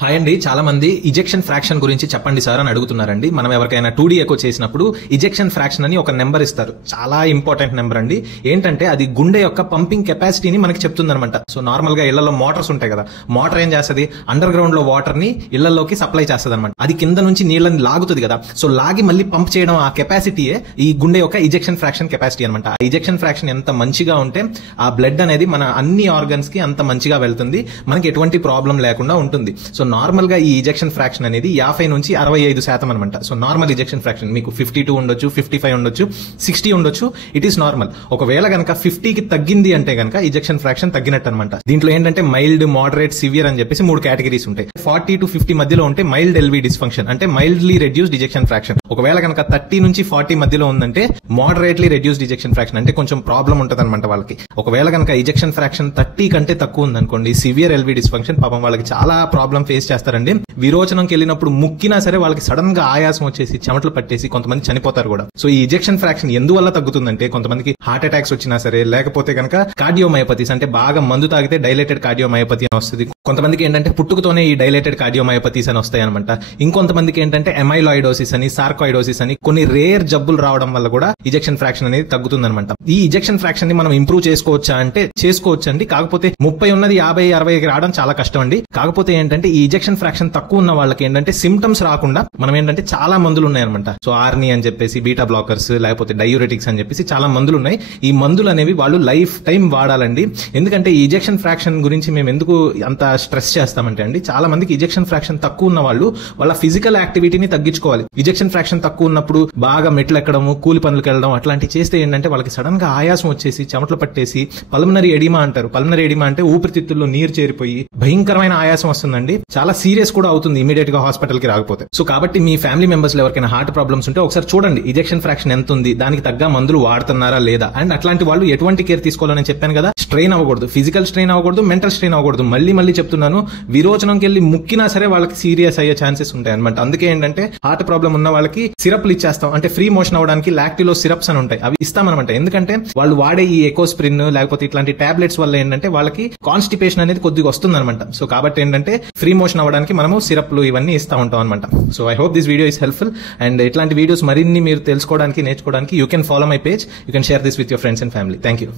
Hi అండి, చాలా మంది ఇజెక్షన్ ఫ్రాక్షన్ గురించి చెప్పండి సార్ అని అడుగుతున్నారండి. మనం ఎవరికైనా 2D ఎకో చేసినప్పుడు ఇజెక్షన్ ఫ్రాక్షన్ అని ఒక నెంబర్ ఇస్తారు. చాలా ఇంపార్టెంట్ నెంబర్ అండి. ఏంటంటే అది గుండె యొక్క పంపింగ్ కెపాసిటీని మనకి చెప్తుందనమాట. సో నార్మల్ గా ఇళ్లలో మోటార్స్ ఉంటాయి కదా, మోటార్ ఏం చేస్తుంది, అండర్ గ్రౌండ్ లో వాటర్ ని ఇళ్లలోకి సప్లై చేస్తుంది అనమాట. అది కింద నుంచి నీళ్ళని లాగుతుంది కదా, సో లాగి మళ్ళీ పంప్ చేయడం ఆ కెపాసిటీయే ఈ గుండె యొక్క ఇజెక్షన్ ఫ్రాక్షన్ కెపాసిటీ అనమాట. ఆ ఇజెక్షన్ ఫ్రాక్షన్ ఎంత మంచిగా ఉంటే ఆ బ్లడ్ అనేది మన అన్ని ఆర్గన్స్ కి అంత మంచిగా వెళ్తుంది, మనకి ఎటువంటి ప్రాబ్లం లేకుండా ఉంటుంది. సో నార్మల్ గా ఈ ఇజెక్షన్ ఫ్రాక్షన్ అనేది 50 నుంచి 65% అనమాట. సో నార్మల్ ఇజెక్షన్ ఫ్రాక్షన్ మీకు 52 ఉండొచ్చు, 55 ఉండొచ్చు, 60 ఉండొచ్చు. It is normal. ఒకవేళ కనుక 50కి తగ్గింది అంటే కనుక ఇజెక్షన్ ఫ్రాక్షన్ తగ్గినట్టు అనమాట. దీంట్లో ఏంటంటే మైల్డ్, మోడరేట్, సివియర్ అని చెప్పేసి 3 కేటగిరీస్ ఉంటాయి. 40 to 50 మధ్యలో ఉంటే మైల్డ్ ఎల్వి డిస్ఫంక్షన్ అంటే మైల్డ్లీ రెడ్యూస్డ్ ఇజెక్షన్ ఫ్రాక్షన్. ఒకవేళ కనుక 30 నుంచి 40 మధ్యలో ఉందంటే మోడరేట్లీ రెడ్యూస్డ్ ఇజెక్షన్ ఫ్రాక్షన్ అంటే కొంచెం ప్రాబ్లం ఉంటుంది అనమాట వాళ్ళకి. ఒకవేళ కనుక ఇజెక్షన్ ఫ్రాక్షన్ 30 కంటే తక్కువ ఉందనుకోండి, సివియర్ ఎల్వి డిస్ఫంక్షన్. పాపం వాళ్ళకి చాలా ప్రాబ్లం ఫేస్ చేస్తారండి. విరోచనంకి వెళ్ళినప్పుడు ముక్కినా సరే వాళ్ళకి సడన్ గా ఆయాసం వచ్చేసి చెమటలు పట్టేసి కొంతమంది చనిపోతారు కూడా. సో ఈ ఇజెక్షన్ ఫ్రాక్షన్ ఎందువల్ల తగ్గుతుందంటే కొంతమందికి హార్ట్ అటాక్స్ వచ్చినా సరే, లేకపోతే కనుక కార్డియోమయోపతీస్ అంటే బాగా మందు తాగితే డైలేటెడ్ కార్డియోమయోపతి అని వస్తుంది. కొంతమందికి ఏంటంటే పుట్టుకతోనే ఈ డైలేటెడ్ కార్డియోమయోపతీస్ అని వస్తాయి అనమాట. ఇంకొంతమందికి ఏంటంటే ఎమైలాయిడోసిస్ అని, సార్కాయిడోసిస్ అని కొన్ని రేర్ జబ్బులు రావడం వల్ల కూడా ఇజెక్షన్ ఫ్రాక్షన్ అనేది తగ్గుతుందన్నమాట. ఈ ఇజెక్షన్ ఫ్రాక్షన్ ని మనం ఇంప్రూవ్ చేసుకోవచ్చా అంటే చేసుకోవచ్చండి. కాకపోతే 30 ఉన్నది 50, 60కి రావడం చాలా కష్టం అండి. కాకపోతే ఏంటంటే ఈ ఇజెక్షన్ ఫ్రాక్షన్ తక్కువ ఉన్న వాళ్ళకి ఏంటంటే సిమ్టమ్స్ రాకుండా మనం ఏంటంటే చాలా మందులు ఉన్నాయన్నమాట. సో ఆర్ని అని చెప్పేసి, బీటా బ్లాకర్స్, లేకపోతే డయూరెటిక్స్ అని చెప్పేసి చాలా మందులు ఉన్నాయి. ఈ మందులు అనేవి వాళ్ళు లైఫ్ టైం వాడాలండి. ఎందుకంటే ఈ ఇజెక్షన్ ఫ్రాక్షన్ గురించి మేము ఎందుకు అంత స్ట్రెస్ చేస్తామంటే అండి, చాలా మందికి ఇజెక్షన్ ఫ్రాక్షన్ తక్కువ ఉన్న వాళ్ళు వాళ్ళ ఫిజికల్ యాక్టివిటీని తగ్గించుకోవాలి. ఇజెక్షన్ ఫ్రాక్షన్ తక్కువ ఉన్నప్పుడు బాగా మెట్లు ఎక్కడము, కూలి పనులకు వెళ్ళడం అట్లాంటివి చేస్తే ఏంటంటే వాళ్ళకి సడన్ గా ఆయాసం వచ్చేసి చెమటలు పట్టేసి పల్మనరీ ఎడిమా అంటారు. పల్మనరీ ఎడిమా అంటే ఊపిరితిత్తుల్లో నీరు చేరిపోయి భయంకరమైన ఆయాసం వస్తుందండి. చాలా సీరియస్ కూడా అవుతుంది ఇమీడియట్ గా హాస్పిటల్ కి రాకపోతే. సో కాబట్టి మీ ఫ్యామిలీ మెంబర్స్ లో ఎవరికైనా హార్ట్ ప్రాబ్లమ్స్ ఉంటే ఒకసారి చూడండి ఇజెక్షన్ ఫ్రాక్షన్ ఎంత ఉంది, దానికి తగ్గ మందులు వాడుతున్నారా లేదా. అండ్ అట్లాంటి వాళ్ళు ఎటువంటి కేర్ తీసుకోవాలని చెప్పాను కదా, స్ట్రెయిన్ అవ్వకూడదు, ఫిజికల్ స్ట్రెయిన్ అవ్వకూడదు, మెంటల్ స్ట్రెయిన్ అవ్వకూడదు. మళ్ళీ చెప్తున్నాను, విరోచనంకి వెళ్ళి ముక్కినా సరే వాళ్ళకి సీరియస్ అయ్యే ఛాన్సెస్ ఉంటాయి అనమాట. అందుకే ఏంటంటే హార్ట్ ప్రాబ్లం ఉన్న వాళ్ళకి సిరప్లు ఇచ్చేస్తాం. అంటే ఫ్రీ మోషన్ అవడానికి లాక్టిలో సిరప్స్ అని ఉంటాయి, అవి ఇస్తామన్నమాట. ఎందుకంటే వాళ్ళు వాడే ఈ ఎకోస్ప్రిన్ లేకపోతే ఇట్లాంటి టాబ్లెట్స్ వల్ల ఏంటంటే వాళ్ళకి కాన్స్టిపేషన్ అనేది కొద్దిగా వస్తుంది అనమాట. సో కాబట్టి ఏంటంటే ఫ్రీ మోషన్ అవ్వడానికి మనము సిరప్లు ఇవన్నీ ఇస్తా ఉంటాం అనమాట. So I hope this video is helpful. And ఇట్లాంటి వీడియోస్ మరిన్ని మీరు తెలుసుకోవడానికి, నేర్చుకోవడానికి you can follow my page, you can share this with your friends and family. Thank you.